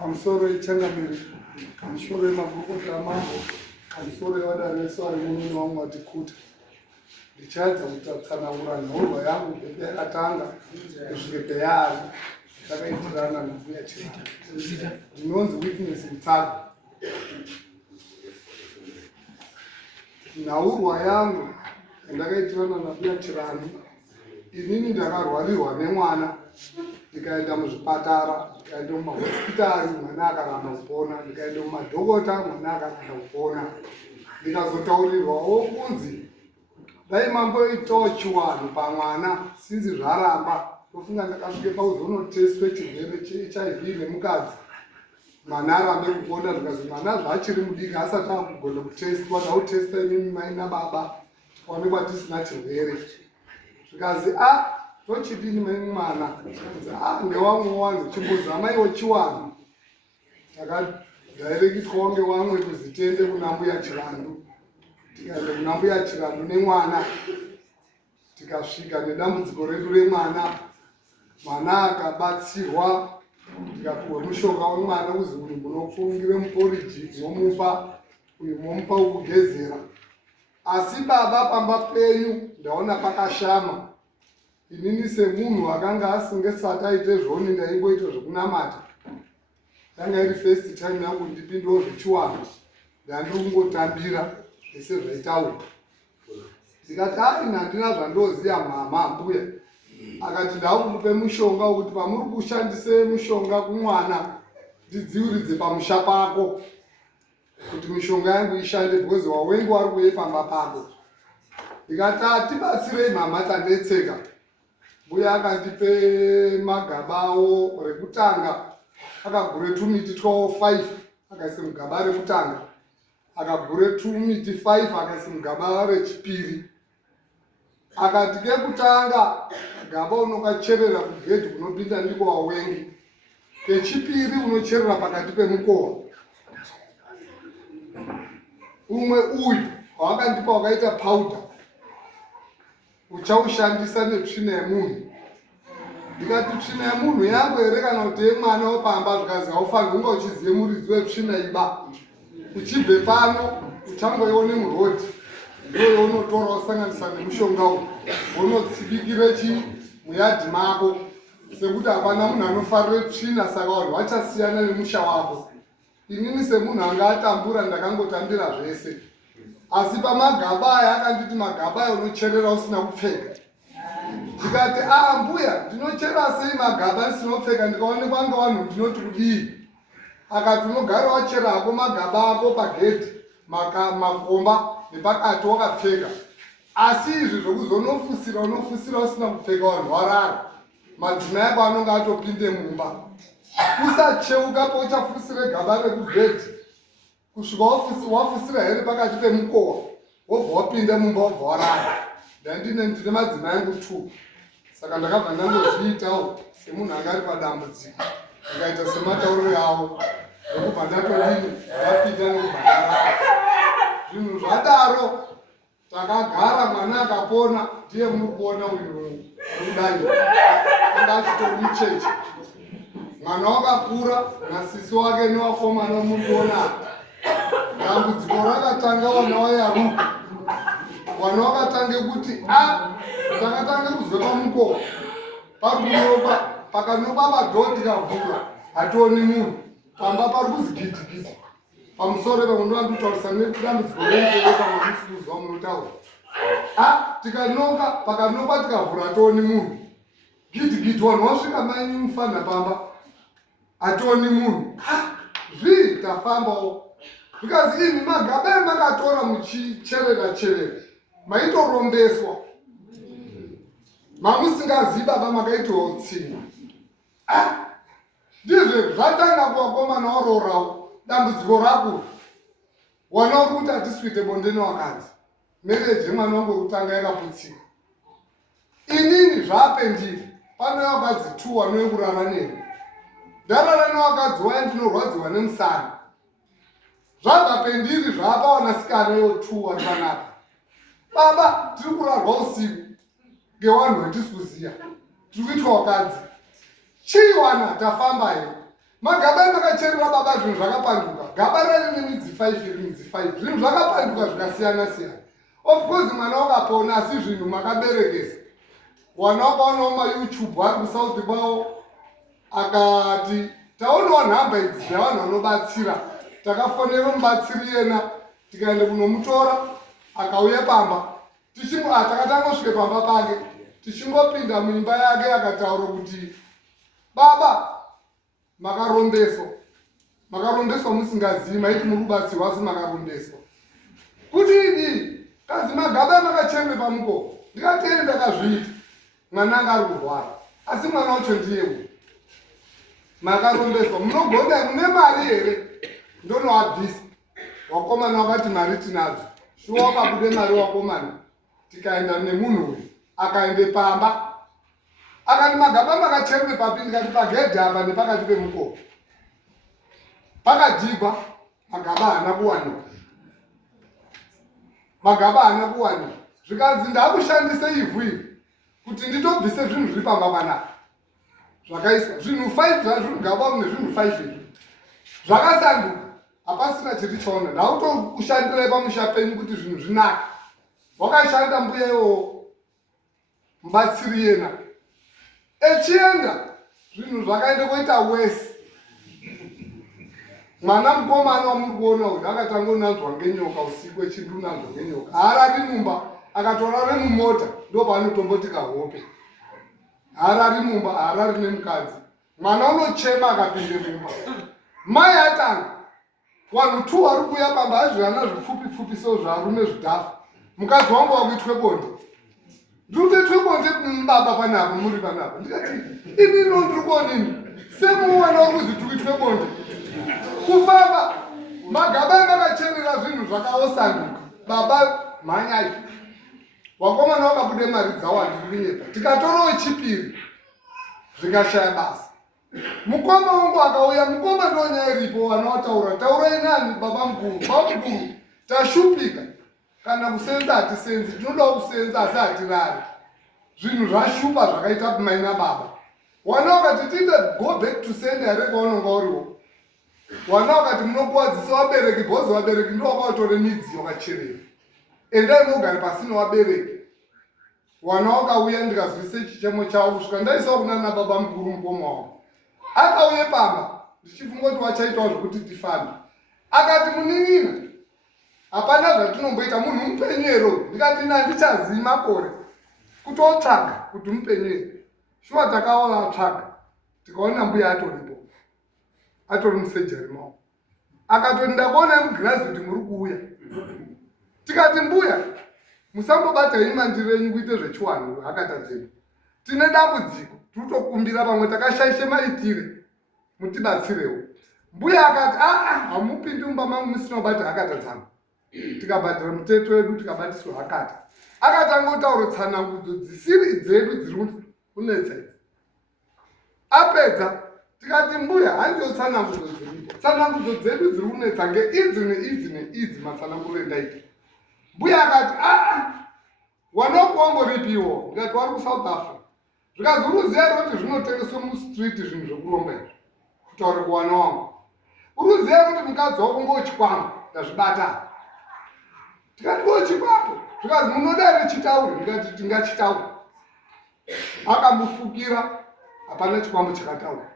pamusoro ichangamiri, pamusoro yemagurukota amambo, pamusoro yevadareso vari mumini wangu watikuta. Ndichaedza kutsanangura nhorwa yangu kubva yakatanga kusvika payaari takaitirana nambuya Chirani. Ndinonzi Witness Mutsaga. Nhaurwa yangu yandakaitirana nambuya Chirani, inini ndakarwarirwa nemwana, ndikaenda muzvipatara, ndikaenda mumahosipitari, mwana akaramba kupona, ndikaenda mumadhokota, mwana akaramba kupona. Ndikazotaurirwawo kunzi dai mamboitawo chiwanhu pamwana sinzi zvaramba. Ndofunga ndakasvike pauzonotestwe chirwere cheHIV nemukadzi, mwana arambe kupona. Zvikazi mwana zvachiri mudiki asati akugona kutestwa, tautesta imimi mai nababa tikaonekwa tisina chirwere. Zvikazi tochidini mai mwana? Zvikazi ndewamwe wanhu, chimbozamaiwo chiwanhu. Takadhairekitwawo ngewamwe kuzi tiende kuna mbuya Chirandu. Tikaenda kuna mbuya Chirandu nemwana, tikasvika nedambudziko redu remwana. Mwana akabatsirwa, tikapuwa mushonga wemwana kuzi uyu munofungire muporiji, momupa uyu momupa wokugezera. Asi baba pamba penyu ndaona pakashama. Inini semunhu akanga asingasati aite zvoni ndaingoita zvekunamata. Yanga iri first time yangu ndipindewo zvechiwanhu, ndandingotambira zvese zvaitaurwa. Ndikati handina zvandoziya mama mbuya. Akati ndakumupe mushonga wekuti pamuri kushandise mushonga kumwana ndidziwiridze pamusha pako kuti mishonga yangu ishande, because wawengi wari kuuye pamba pako. Ndikati tibatsirei mama, tandetseka. Mbuya akandipe magabawo. Rekutanga akagure tumiti 5 akaise mugaba rekutanga, akagure tumiti 5 akaise mugaba rechipiri. Akati kekutanga gaba unokacherera kugedhi kunopinda ndiko wawengi, kechipiri unocherera pakati pemukowa. Umwe uyu wawakandipa wakaita powder, uchaushandisa netsvina yemunhu. Ndikati tsvina yemunhu yangu here kana kuti yemwana wepamba? Zvikazi haufanirwi kunge uchizive muridzi wetsvina iba. Uchibve pano uchangoione murodhi, ndiyo unotora usanganisa nemushonga uyu, unotsibikire muyadhi mako, sekuti hapana munhu anofarire tsvina, saka vanhu vachasiyana nemusha wako. Inini semunhu anga atambura ndakangotambira zvese. Asi pamagaba aya akanditi magaba aya unocherera usina kupfeka. Ndikati mbuya ndinochera sei magaba ndisina kupfeka? Ndikaonekwa ngevanhu ndinoti kudii? Akati unogara wachera hako magaba ako pagedhi, makomba nepakati wakapfeka. Asi izvi zvokuzonofusira unofusira usina kupfeka, vanhu warara. Madzimai ako anonga atopinde mumba. Usacheuka pauchafusire gaba rekugedhi, kusvika wafusira here pakati pemukowa, wobva wapinda mumba wobva warara. Ndine madzimai angu 2. Saka ndakabva ndangozviitawo semunhu anga ari padambudziko, ndikaita sematauriro yawo, ndokubva ndatodini ndapinda nekubva ndarara. Zvinhu zvadaro takagara, mwana akapona. Ndiye muri kuona uyu kudai anga achitori mucheche. Mwana wakakura, nasisi wake newakomana muri kuona. Dambudziko rakatanga wana wayaruka. Wana wakatange kuti takatange kuzve pamukowa, parikunopa pakanopa madhoo tikavhura hationi munhu, pamba pari kuzi gidigidi. Pamusoro pekundovandutaurisa nedambudziko renzeve pamwe musikuziva munotaura. Tikanoka pakanopa tikavhura hationi munhu, gidigidi. Vanhu vasvika maini mufana pamba hationi munhu. Zvii tafambawo. Zvikazi imi magaba emakatora muchicherera maitorombeswa, mamusingazivi baba makaitawo tsinga. Ndizve zvatanga kuvakomana warorawo dambudziko rako. Wana uri kuti hatisuite bonde newakadzi, mereji yemwana wangu wekutanga yakaputsika. Inini zvapendiri, pane vakadzi 2 vanoyekurara neni. Ndarara newakadzi waya ndinorwadziwa nemusana. Zvabva pendiri zvapa wanasikana yo 2 vari panapa. Baba tiri kurarwa usiku ngevanhu vatisi kuziya, tiri kuitwa wakadzi. Chii wana tafamba here? magaba emakacherera baba zvinhu zvakapanduka. Gaba rine midzi 5 iri midzi 5 zvinhu zvakapanduka zvikasiyana siyana. Of course mwana wakapona asi zvinhu makaberekesa. Wana wakaonawo maYouTube ari kusauti kwavo akati taonawo nhamba idzi dzevanhu vanobatsira. Takafonera mubatsiri yena tikaenda kunomutora akauya pamba. Takatangosvika pamba pake tichingopinda muimba yake akataura kuti baba makarombeswa musingazivi maiti muri kubatsirwa asi makarombeswa. Kudini? Kazi magaba makachemwe pamuko. Ndikatenda ndakazviita. Mwana anga ari kurwara. Asi mwana wacho ndiyewo. Makarombeswa. Munogona mune mari here? Ndonoabvisa. Wakomana wakati mari tinadzo. Shuwa wakabude mari wakomana. Tikaenda nemunhu uyu. Akaende pamba. Akati magaba makachemwe papi ndikati pagedhi apa nepakati pemuko. Pakajigwa magaba haana kuwanikwa. Magaba haana kuwanikwa. Zvikanzi ndakushandise ivhu iri kuti nditobvise zvinhu zviri pamba panapa. Zvakaiswa zvinhu 5 zvazviri gaba mune zvinhu 5 izvi. Zvakasanduka. Hapasina chiri chaona. Ndautokushandirai pamusha penyu kuti zvinhu zvinaka. Wakashanda mbuya iwowo mubatsiri yena. Echienda zvinhu zvakaenda kuita wese. Mwana mukomana wamuri kuona uyu akatanga unanzwa ngenyoka usiku echindi unanzwa ngenyoka. Haarari mumba akatorare mumota ndopaanotomboti kahope. Haarari mumba haarari nemukadzi. Mwana unochema akapinde mumba. Mai atanga vanhu 2 vari kuuya pamba hazvirana zvipfupi pfupi so zvarume zvidhafu. Mukadzi wangu wakuitwe bonde. Ndikuitwe bonde baba panapa muri panapa. Ndikati ini ndiri kuonini semuwana wakuzi tikuitwe bonde. Kufamba magaba makacherera zvinhu zvakaosanduka. Baba mhanyai wakomana wakabude mari dzawo handiririnyepa. Tikatorawo chipiri zvikashaya basa. Mukoma wangu akauya. Mukoma ndo nyaya iripo wanotaura. Taurai nani baba mukuru. Baba mukuru tashupika. Kana kusenza hatisenzi. Tinoda kusenza asi hatirari. Zvinhu zvashupa zvakaita mai nababa. Wana wakati tiende go back to sender here kwaunonga uriwo. Wana wakati munokuwadzisa wabereki bhozi wabereki ndo wakautore midzi wakacherera. Endai mugare pasina wabereki. Wana wakauya ndikazwise chichemo chawo kusvika ndaisawo kunana baba mukuru mukoma wangu. Akauye pamba ndichifunga kuti wachaitawo zvokuti tifambe. Akati munin'ina hapana zvatinomboita munhu mupenyero. Ndikati nandichazivi makore kutotsvaga kuti mupenyero. Shuwa takaona tsvaga tikaona mbuya atoripo. Atori musejari mawo. Akatoti ndakuona mugirazi kuti muri kuuya. Tikati mbuya musambobata mandiro enyu kuite zvechiwanhu akatadzepo. Tine dambudziko tinotokumbira pamwe takashaishe maitire mutibatsirewo. Mbuya akati hamupindi mumba mangu musina kubata hakata dzangu. Tikabhadhira muteto wedu tikabatiswa hakata. Akatanga kutaura tsanangudzo dzisiri dzedu dziri kunetsa idzi. Apedza tikati mbuya handiyo tsanangudzo dziripo. Tsanangudzo dzedu dziri kunetsa ngeidzi neidzi neidzi matsananguro endaita. Mbuya akati wanoko wamboripiwo. Ndikati wari kuSouth Africa. Zvikazi uruziya kuti zvinotengeswa mustreet zvinhu zvekuromba izvi. Kutaura kuwana wangu. Uruziya kuti mukadzi wako ngochikwama ndazvibata. Tikati ngochikwapo. Zvikazi munoda here chitaure? Ndikati tingachitaura. Akamufukira hapana chikwambo chakataura.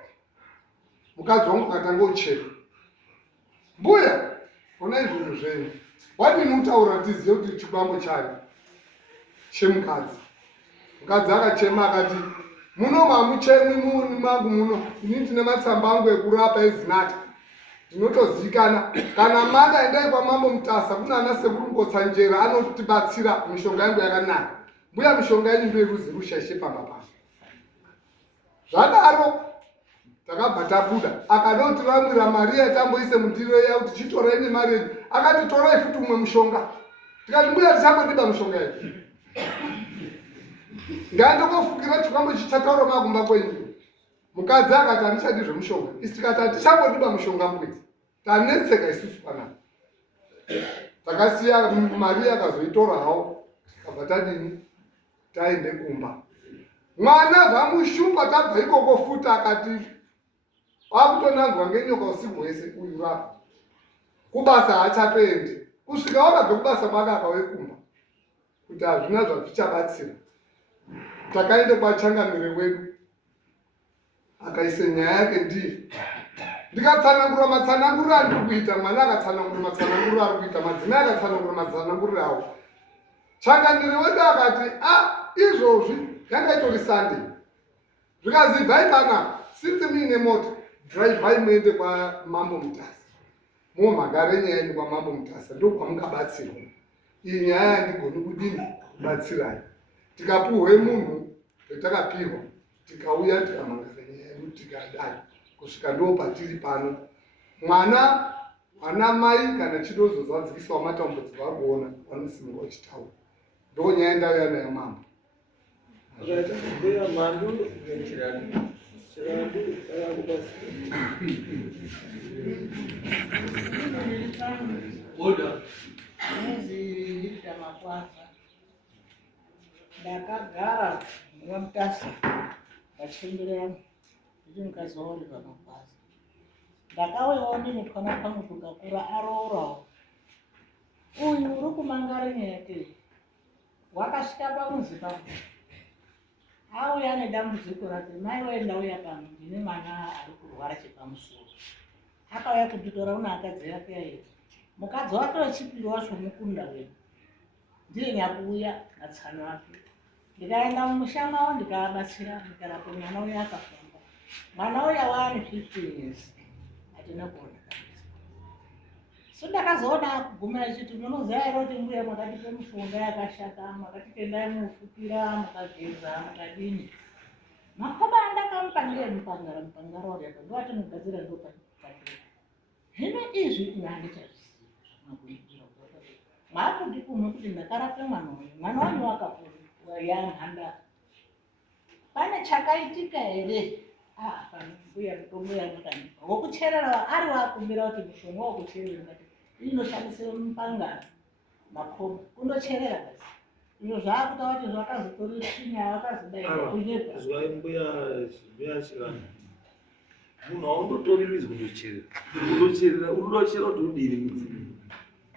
Mukadzi wangu akatanga kucheka. Mbuya onai zvinhu zvenyu. Wadini kutaura tizive kuti chikwambo chayo chemukadzi. Mukadzi akachema akati muno mamuchemwi muni mangu muno. Ini ndine matsamba angu ekurapa ezinata. Ndinotozivikanwa. Kana mana endai kwamambo Mutasa kuna ana sekuru Ngotsanjera anotibatsira mishonga yangu yakanaka. Mbuya mishonga yenyu ndoyeruzi rushaishe pamba pamba. Zvadaro takabva tabuda. Akanotiramwira mari yatamboise mundiro iya kuti chitorai nemari yenyu. Akati torai futi umwe mushonga. Tikati mbuya tichangodiba mushonga yenyu. Ngandokofukira chikwambo chichataura magumba kwenyu. Mukadzi akati handichadi zvemushonga. Isi tikati hatichangodiba mushonga mwedzi. Tanetseka isusu panapa. Takasiya mari akazoitora hawo. Takabva tadini taende kumba. Mwana zvamushupa tabva ikoko futa akati wakutonangwa ngenyoka usiku hwese uyu rapa kubasa hachatoendi kusvika wakabve kubasa makaka wekumba kuti hazvina zvazvichabatsira. Takaende kwachangamire wedu akaise nyaya yake ndii ndikatsanangura matsananguriro andiri kuita, mwana akatsanangura matsananguriro ari kuita, madzimai akatsanangura matsananguriro avo. Changamire wedu akati izvozvi yanga itori Sunday zvikazi bvai panapa since muine mota dhiraivhai muende kwaMambo Mutasa momhagare nyaya yenyu kwaMambo Mutasa ndokwamungabatsirwa. Iyi nyaya handigoni kudini kubatsirai. Tikapuhwe munhu vetakapihwa tikauya tikamhangare nyaya yedu tikadai kusvika ndopatiri pano. Mwana vana mai kana chidozozadzikiswa matambudziko vari kuona vanosimuka vachitaura. Ndo nyaya ndauya nayo Mambo. Ndakagara Mutasa ndachembera ndiri mukadzi wangu pamabhazi. Ndakauyawo ndinotwana pangu tukakura arorawo. Uyu uri kumangara nyaya yake wakasvika pamuzi pangu auya nedambudziko rake, mai wee ndauya pano ndine mwana ari kurwara chepamusoro. Akauya kunditora una akadzi yake yaita mukadzi wake wechipiri wacho mukunda wedu ndiye nyakuuya natsano wake. Ndikaenda mumusha mavo ndikavabatsira ndikarape mwana uya akafamba. Mwana uya waane 15 years hatina kuona dambudziko. So ndakazoona kuguma echiti munoziva here kuti mbuya makatipe mishonga yakashata, makatitendai mufukira, mukageza, mukadini. Makoba andakamupa ndiye mupangara uriapa ndowatinogadzira ndopatiri. Zvino izvi ine handichazviziva mwaakundipumha kuti ndakarape mwana uyu. Mwana wanyu wakapora yamhanda. Pane chakaitika here? Pana mbuya mitombo yamukandipa wokucherera ari wakumbira kuti mushonga wokucherera ngati inoshandisire mupangara makomo kundocherera basi. Izvo zvaakuta kuti zvakazotori chinya wakazodai kunyepa. Zvai mbuya chirana. Munhu haundotorimizi kundocherera. Kundocherera unodocherera kuti udini mudzi.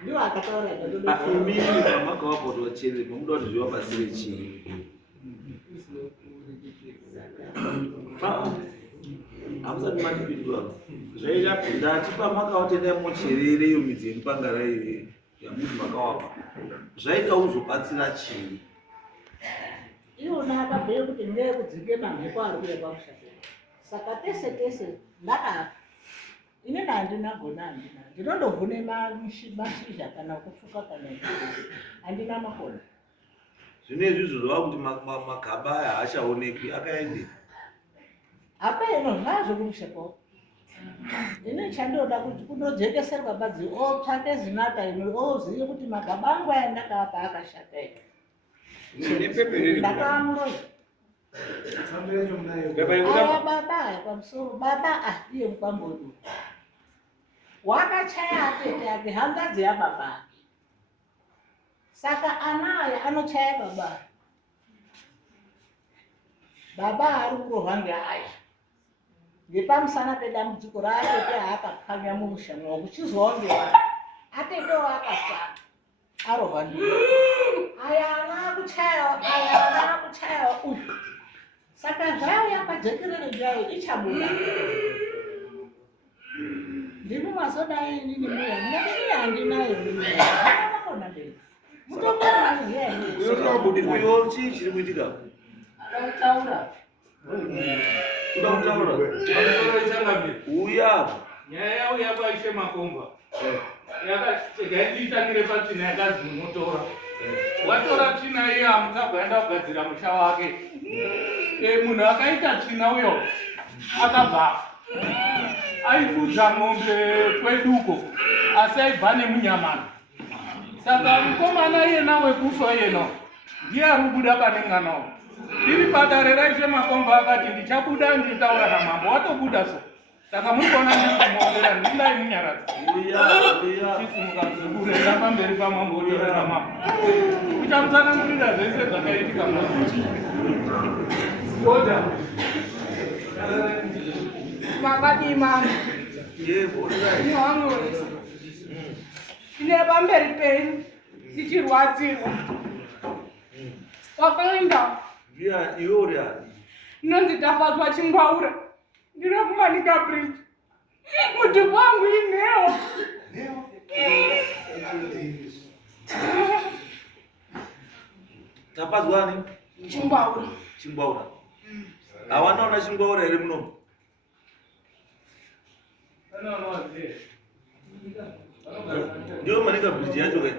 Ndiwo akataura umiri pamakawapo kuti vacherere pamuda kuti zvivabatsire chii. Hamusati mandipindura ndati pamakawatendai mucherere iyo midzi yemupangara iyi yamuti makawapa zvaita uzobatsira chii? iwona akabhuye kuti ndeyekudzinge mamhepo ari kuya pamushatiro. Saka tese tese inini handina gona, handina ndinondovhune mashizha kana kufuka kana handina makona. Zvino izvizvo zvava kuti magaba aya haachaonekwi akaende apeno zvazvo kumushapo. Ine chandoda kuti kundojekeserwa badzi otsvake zinata ino oziye kuti magaba angu aya ndakavapa akashata ere. Ndakamuroya aya baba aya pamusoro baba iye mupambodu wakachaya atete yake hangadzi yababa ake. Saka ana aya anochaya baba. Baba ari kurohwa ngeaya ngepamusana pedambudziko raatete aakapfanya mumushamwa wokuchizwawo ngevana atetewo akafa arohwa ndiwo. Aya ana akuchayawo aya ana akuchayawo uyu. Saka zvauya pajekerere jayo ichabuda. Ndimi mazodai inini mbuya ndingatini handinayo ndinakona mberi mutombomaziya ine uyo chii chiri kuitika? akataura Uda kutaura uya nyaya yauya kwaishe makomba yakaitanire patsvina yakazi munotora watora tsvina iyo amusagwaenda kugadzira musha wake. Munhu akaita tsvina uyo akabva aifudza mombe kweduko asi aibva nemunyamana. Saka mukomana iyena wekufa iyena ndiye ari kubuda pane ng'anawo. Tiri padare raishe makomba akati ndichabuda nditaura namambo watobuda so. Saka mukona ndikumookera ndindai munyaradzi chisimuka zvekurenda pamberi pamambo utaura namambo uchamutsanangurira zvese zvakaitika masi oda Makadi mama. Yebo, Ngiwangwesa. Ine pamberi penyu ndichirwadziwa. Wakaenda. Ndiya iori ani. Inonzi Tafadzwa Chingwaura. Ndiri kuManika Bridge. Mutumbi wangu ineo. Tafadzwa ani? Chingwaura. Chingwaura. Awanaona Chingwaura ere muno? Ndio Manika Bridge yacho ke.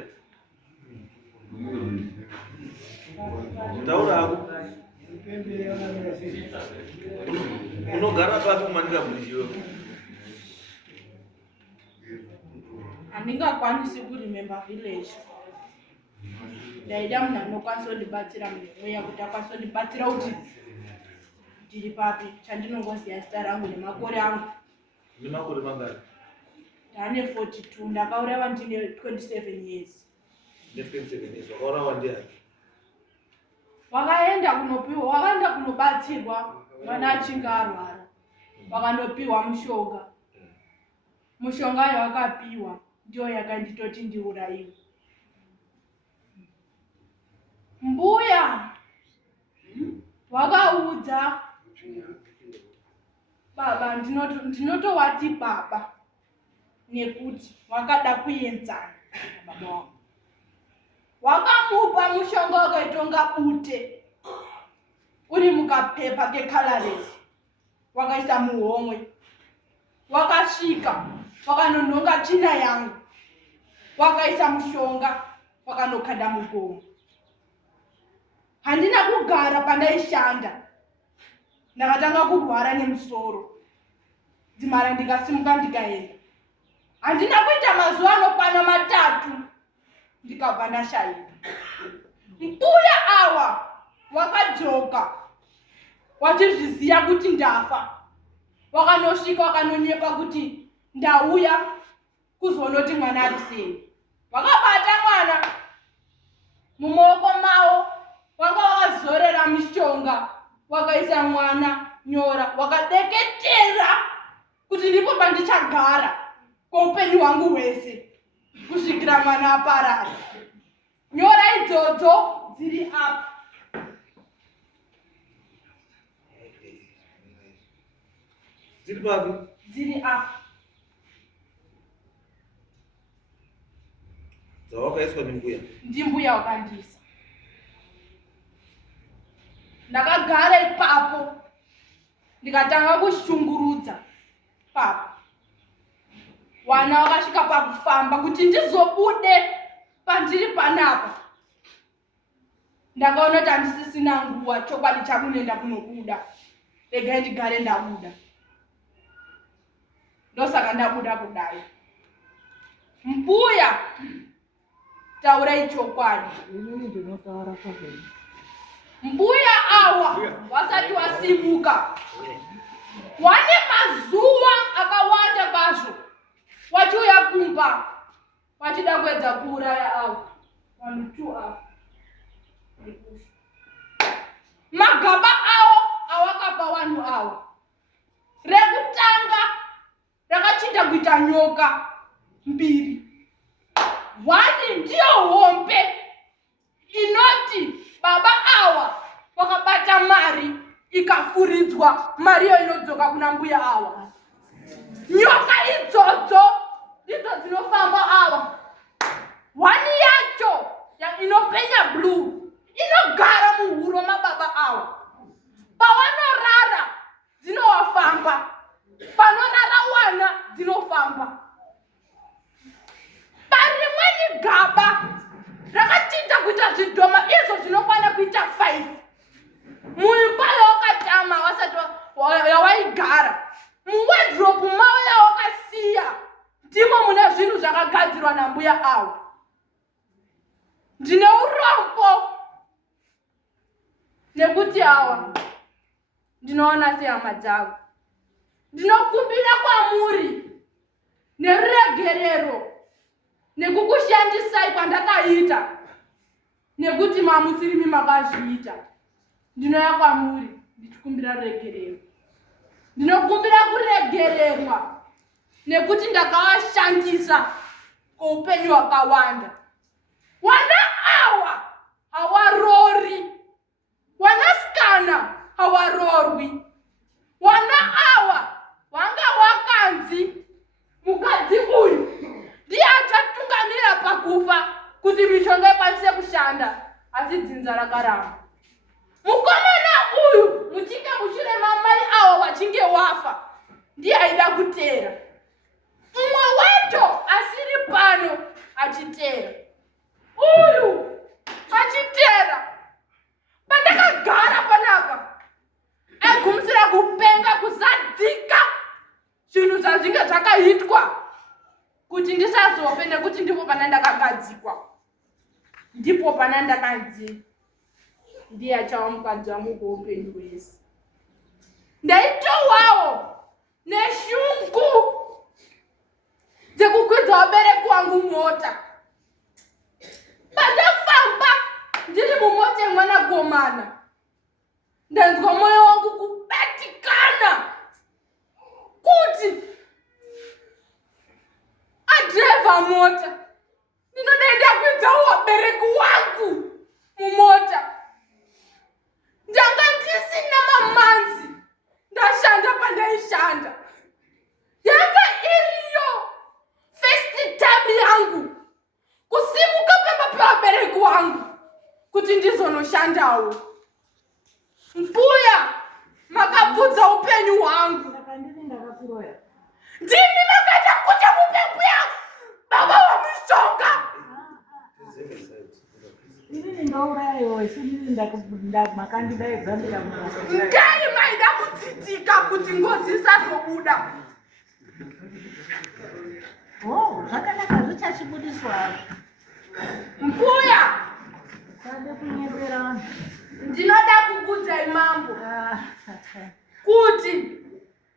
Taura hapo. Unogara papi Manika Bridge yo? Handingakwanisi kuremember village. Ndaida munhu anokwanisa kundibatsira mweya kuti akwanisa kundibatsira kuti ndiri papi chandinongoziva zita rangu nemakore angu. Nemakore mangani? Ndane 42, ndakaurayiwa ndine 27 years. Ne 27 years. Wakaurayiwa ndiani? Wakaenda kunobatsirwa mwana achinge arwara. Wakandopiwa mushonga. Mushonga yawakapiwa ndiyo yakanditoti ndiurayiwe. Mbuya wakaudza baba, ndinotowati baba nekuti wakada kuenzana nababa wangu. Wakamupa mushonga wakaitonga bute uri mukapepa kecolorless. Wakaisa muhomwe. Wakasvika wakanonhonga tsvina yangu. Wakaisa mushonga wakanokanda mugomo. Handina kugara pandaishanda. Ndakatanga kurwara nemusoro. Dzimara ndikasimuka ndikaenda. Handina kuita mazuva anokwana 3 ndikabva ndashaika. Mbuya awa wakadzoka wachizviziva kuti ndafa. Wakanosvika wakanonyepa kuti ndauya kuzonoti mwana ari sei. Wakabata mwana mumaoko mawo. Wanga wakazorera mishonga. Wakaisa mwana nyora. Wakadeketera kuti ndipo pandichagara kweupenyu hwangu hwese kusvikira mwana aparara. Nyora idzodzo dziri apa. Dziri papi? Dziri apa. Dzawakaiswa nembuya? Ndimbuya wakandiisa. Ndakagara ipapo ndikatanga kushungurudza papa. Wana wakasvika pakufamba kuti ndizobude pandiri panapa. Ndakaona kuti handisisina nguva, chokwadi changu nenda kunobuda. Regai ndigare ndabuda. Ndosaka ndabuda kudai. Mbuya taurai chokwadi. Mbuya awa wasati wasimuka. Wane mazuva akawanda kwazvo wachiuya kumba wachida kuedza kuuraya awa. 1 2 awa. Magaba awo awakapa vanhu awa. Rekutanga rakachinja kuita nyoka 2. 1 ndiyo hombe inoti baba awa wakabata mari ikafuridzwa, mariyo inodzoka kuna mbuya awa. Nyoka idzodzo ndidzo dzinofamba awa. 1 yacho inopenya blue inogara muhuro mababa awa. Pawanorara dzinowafamba. Panorara wana dzinofamba. Parimweni gaba rakachinja kuita zvidhoma izvo zvinokwana kuita 5. Muimba yawakatama wasati yawaigara. Muwardrobe mavo yawakasiya ndimo mune zvinhu zvakagadzirwa nambuya awa. Ndine urombo nekuti awa ndinoona sehama dzavo. Ndinokumbira kwamuri neruregerero nekukushandisai kwandakaita nekuti mamusirimi makazviita. Ndinoya kwamuri ndichikumbira ruregerero. Ndinokumbira kuregererwa nekuti ndakawashandisa kweupenyu hwakawanda. Wana awa hawarori, wanasikana hawarorwi. Wana awa wanga wakanzi mukadzi uyu ndiye achatungamira pakufa kuti mishonga ikwanise kushanda, asi dzinza rakaramba. Mukomana uyu muchinge mushure mamai awa wachinge wafa ndiye aida kutera. Umwe wacho asiri pano achitera. Uyu achitera. Pandakagara panapa aigumisira kupenga kuzadzika zvinhu zvazvinge zvakaitwa kuti ndisazofe, nekuti ndipo pana ndakagadzikwa, ndipo pana ndakanzi ndiye achava mukadzi wangu kweupenyu hwese. Ndaitowawo neshungu dzekukwidza wabereki wangu mota. Pandafamba ndiri mumota yemwanakomana ndanzwa mwoyo wangu kubatikana kuti adhiraivha mota ndinodaenda kwidzawo wabereki wangu mumota. Ndanga ndisina mamanzi ndashanda pandaishanda. Yanga iriyo first time yangu kusimuka pamba pewabereki wangu kuti ndizonoshandawo. Mbuya makabvudza upenyu hwangu. Ndimi makaita kuti mupe mbuya baba wamishonga. Ndai maida kutsitika kuti ngozi isazobuda. Zvakanaka zvichachibudiswa. Mbuya Sade kunyepera. ndinoda kukudzai mambo kuti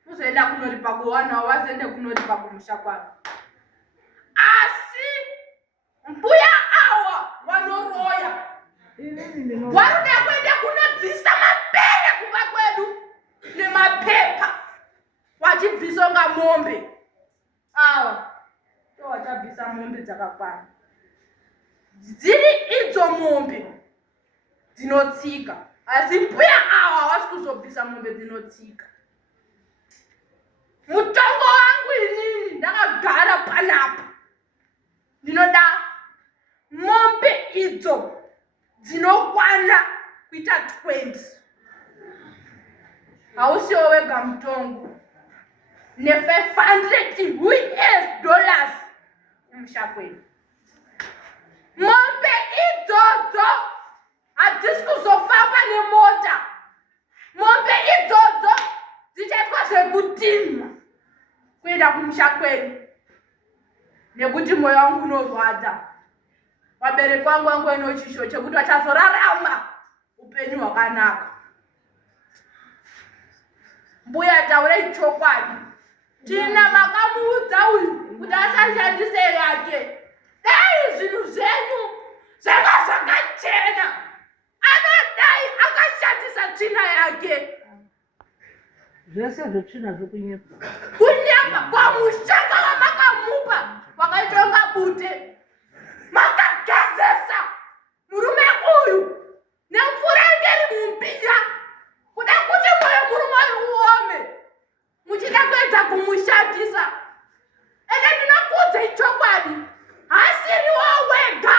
uzoenda kunoripa kuwana wazoende kunoripa kumusha kwavo. Asi mbuya awa wanoroya. Waruda kuenda kunobvisa mapere kuva kwedu nemapepa wachibvisa unga mombe. Awa ndo wachabvisa mombe dzakakwana. Dziri idzo mombe dzinotsika, asi mbuya awa hawasi kuzobvisa mombe dzinotsika. Mutongo wangu inini ndakagara panapa ndinoda mombe idzo dzinokwana kuita 20. Hausiwo wega mutongo ne$500 US kumusha kwedu. Mombe idzodzo hadzisi kuzofamba nemota. Mombe idzodzo dzichaitwa zvekutimwa kuenda kumusha kwedu, nekuti mwoyo wangu unorwadza. Wabereki wangu wangoino chisho chekuti vachazorarama upenyu hwakanaka. Mbuya taurei chokwadi. Tina makamuudza uyu kuti asashandise yake. Dai zvinhu zvenyu zvanga zvakachena, anodai akashandisa tsvina yake. Zvese zvetsvina zvokunyepa. Kunyepa kwamushonga wamakamupa wakaitonga bute. Makagezesa murume uyu nemvura ingeri mumbiya kuda kuti mwoyo murume uyu uome muchida kuedza kumushandisa. Ende ndinokuudza chokwadi, hasiriwo wega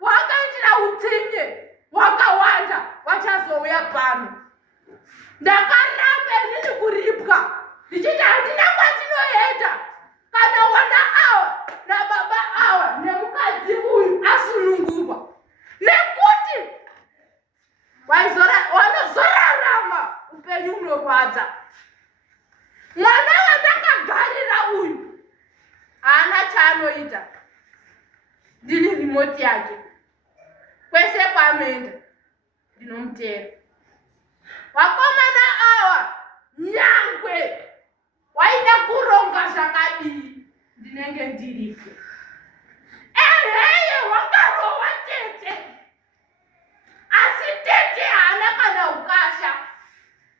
wakaitira utsinye wakawanda wachazouya pano. Ndakaramba ndiri kuripwa ndichiti handina kwatinoenda kana wana awa nababa awa nemukadzi uyu asunungurwa, nekuti wanozorarama upenyu unorwadza. Mwana wandakagarira uyu haana chaanoita, ndini rimoti yake. Kwese kwaanoenda ndinomutera. Vakomana ava nyangwe waida kuronga zvakadii ndinenge ndiripo. Eheye wakarohwa tete, asi tete haana kana ukasha.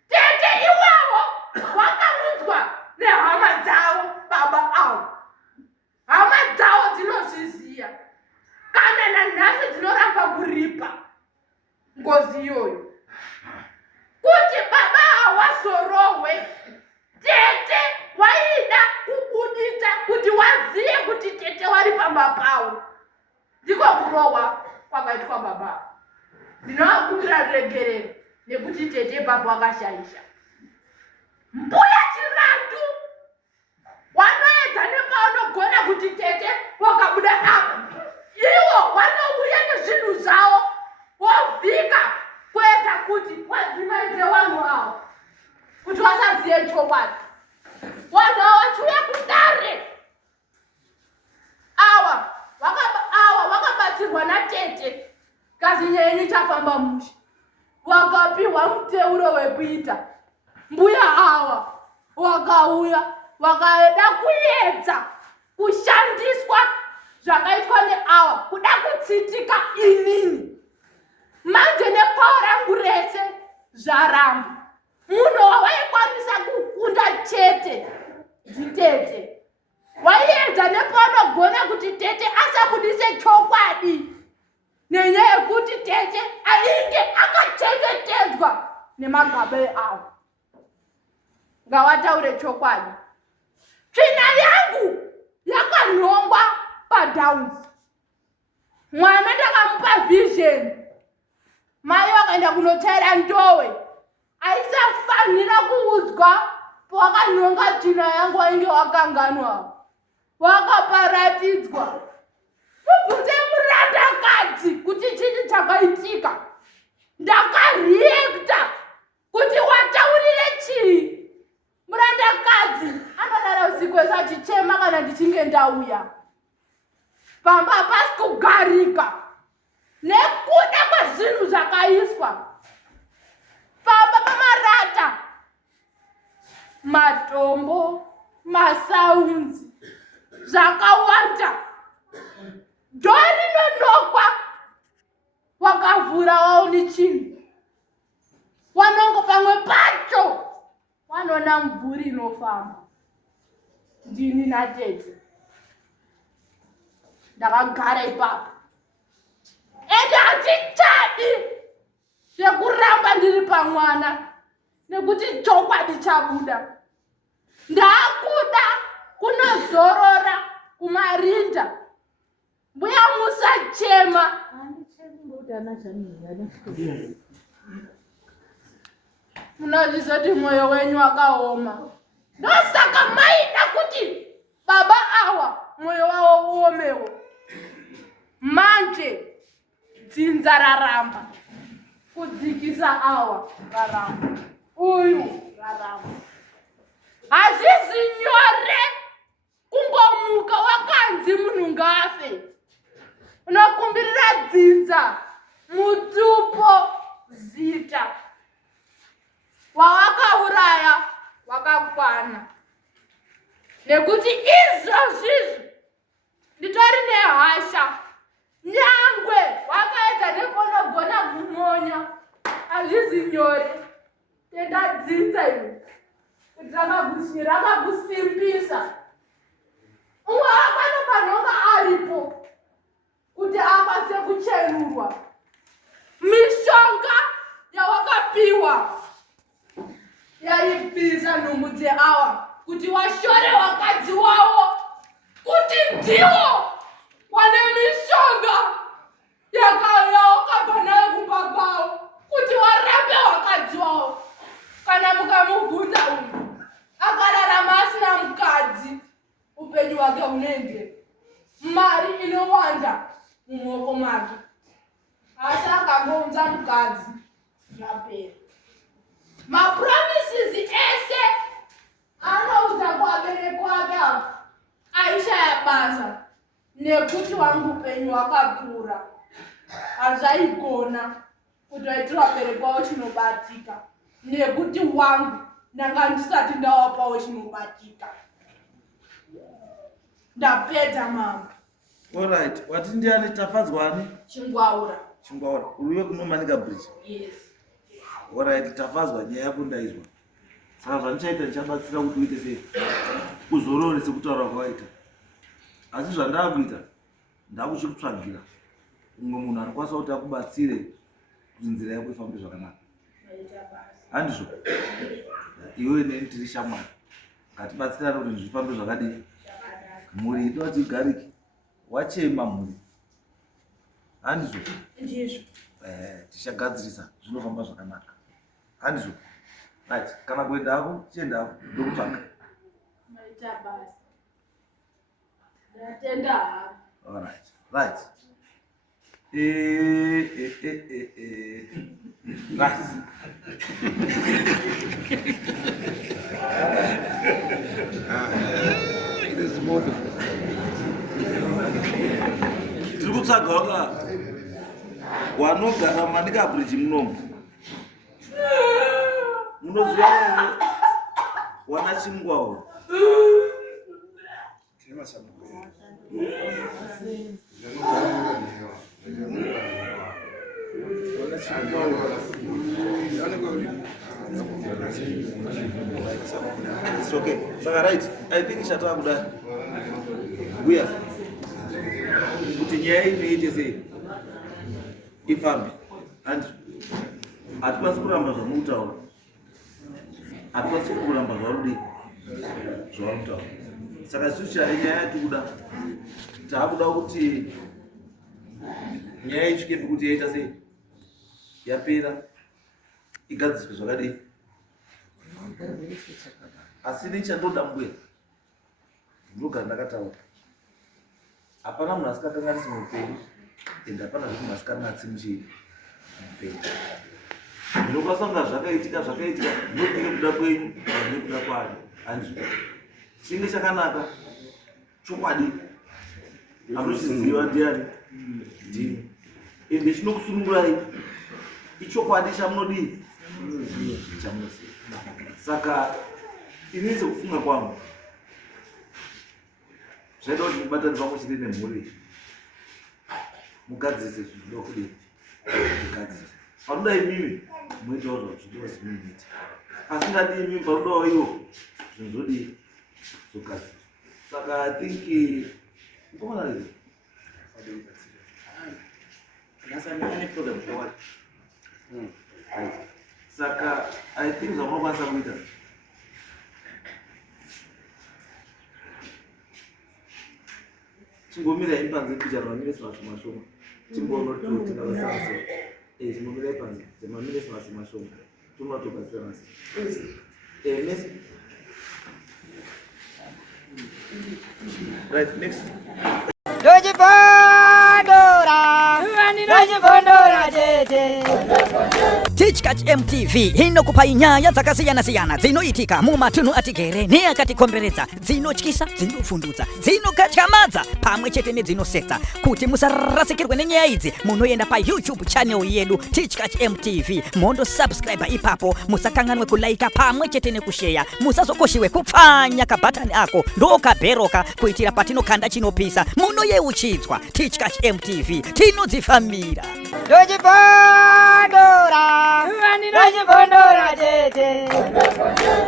Tete iwawo wakamu awo. Hama dzawo dzinozviziya. Kana nanhasi dzinoramba kuripa ngozi iyoyo. Kuti baba wasorohwe, tete waida kubuditsa kuti waziye kuti tete wari pamba pawo. Ndiko kurohwa kwakaitwa baba. Ndinoakumbira regerero nekuti tete baba wakashaisha. Mbuya Chirandu wanoedza nepaunogona kuti tete wakabuda apa. Iwo wanouya nezvinhu zvavo wovhika kuedza kuti wadzimaidze vanhu avo kuti wasaziye chokwadi. Vanhu ava vachiuya kudare ava vakabatsirwa natete. Kazinyenyu chafamba musha wakapiwa muteuro wekuita. Mbuya ava wakauya wakaeda kuedza kushandiswa zvakaitwa neava kuda kutsitika inini. Manje nepauro rangu rese zvaramba. Munhu wawaikwanisa kukunda chete nditete. Waiedza nepaunogona kuti tete asabudise chokwadi nenyaya yekuti tete ainge akachengetedzwa nemagabe avo. Ngawataure chokwadi. Tsvina yangu yakanhongwa paDowns. Mwana ndakamupa vision. Mai wakaenda kunochaira ndowe. Aisafanira kuudzwa pawakanhonga tsvina yangu wainge wakanganwa. Wakaparatidzwa. Mubvunze murandakadzi kuti chii chakaitika. Ndakareacta kuti wataurire chii. Murandakadzi anodara usiku wese achichema kana ndichinge ndauya. Pamba hapasi kugarika nekuda kwezvinhu zvakaiswa. Pamba pamarata, matombo, masaunzi, zvakawanda. Dori nonokwa wakavhura waoni chinhu. Wanongo pamwe pacho wanona mvuri inofamba. Ndini natete ndakagara ipapo. Ende hatichadi zvekuramba ndiri pamwana nekuti chokwadi chabuda. Ndakuda kunozorora kumarinda. Mbuya musachema. Munozvizoti mwoyo wenyu wakaoma. Ndosaka maida kuti baba awa mwoyo wavo uomewo. Manje dzinza raramba. Kudzikisa awa raramba. Uyu raramba. Hazvizi nyore kungomuka wakanzi munhu ngafe. Unokumbirira dzinza mutupo zita. Wawakauraya wakakwana. Nekuti izvozvizvi nditori nehasha. Nyangwe wakaedza nepaunogona kumonya. Hazvizi nyore. Tenda dzinza iwe. Kuti rakakusimbisa. Umwe wakanopanhonga aripo kuti akwanise kucherurwa. Mishonga yawakapiwa yaibvisa nhumbu dzeawa kuti washore wakadzi wavo kuti ndiwo wane mishonga yawakabva nayo kumba kwavo kuti warambe wakadzi wavo. Kana mukamubvunza uyu akararama asina mukadzi upenyu hwake hunoendera. Mari inowanda mumaoko make. Asi akambounza mukadzi zvapera. Mapromises ese anoudza kuvabereki vake ava aishaya basa nekuti wangu upenyu hwakakura. Hazvaigona kuti vaitira vabereki vavo chinobatika nekuti wangu ndanga ndisati ndawapawo chinobatika. Ndapedza mama. Alright, wati ndiani tafadzwani? Chingwaura. Chingwaura. Uriwe kuno Manika Bridge? Yes. Alright, tafadzwa nyaya yako ndaizwa. Saka zvandichaita ndichabatsira kuti uite sei, uzorore sekutaura kwawaita. Asi zvandakuita ndakuchikutsvagira umwe munhu anokwanisa kuti akubatsire kuti nzira yako ifambe zvakanaka. Handizvo? Iwe neni tiri shamwari, ngatibatsirane kuti zvifambe zvakadii. Mhuri yedu ati igariki, wachema mhuri. Handizvo? Ndizvo. Tichagadzirisa zvinofamba zvakanaka. Handizvo? Right, kana kuenda hako chienda hako ndokutsvaka. Maita basa. Ndatenda hako. All right. Right. It is wonderful. Tiri kutsvaga waka wanogara Manika Bridge munomu. Munoziva wana Chingwawo. It's okay. Saka right. I think shata kuda. Buya. Kuti nyaya inoite sei? Ifambi. And atipasi kuramba zvamutaura. Atipasi kuramba zvarudi. Zvamutaura. Saka sucha nyaya yatikuda. Takuda kuti nyaya isvike pekuti yaita sei? Yapera. Igadziswe zvakadii. Asi nechandoda mbuya. Ndogara ndakataura. Hapana munhu asikakanganisi muupenyu. Ende hapana zvekuti munhu asikanatsi mupenyu. Ndinokwanisa kunga zvakaitika ndinodike kuda kwenyu kana kuda kwani. Handizvo. Chinge chakanaka chokwadi. Anochiziva ndiani? Ndini. Ende chinokusunungurai ichokwadi chamunodii? Chamunoziva. Saka inini sekufunga kwangu zvaida kuti mubatane pamwe chete nemhuri mugadzise zvinodiwa kudii mugadzise. Panoda imimi muitawo zvinodiwa zvimunoita. Asingadi imimi panodawo iwo zvinhu zvodii zvogadziswa. Saka I think ukomana lezi saka I think zvamunokwanisa kuita chingomira ipanze kuchara maminesi mashoma chimbono kuti tingavasasa chingomira ipanze maminesi mashoma tomatobatsirana Messi. Right, next. Teachkatch MTV inokupa nyaya dzakasiyana-siyana dzinoitika mumatunhu atigere neakatikomberedza, dzinotyisa, dzinofundudza, dzinokatyamadza pamwe chete nedzinosetsa. Kuti musarasikirwe nenyaya idzi munoenda paYouTube channel yedu Teachkatch MTV mondo subscribe ipapo. Musakanganwe kulaika pamwe chete nekushare. Musazokoshiwe kupfanya kabhatani ako ndokabheroka kuitira patinokanda chinopisa munoyeuchidzwa. Teachkatch MTV tinodzifamira. Dojibondora, dojibondora,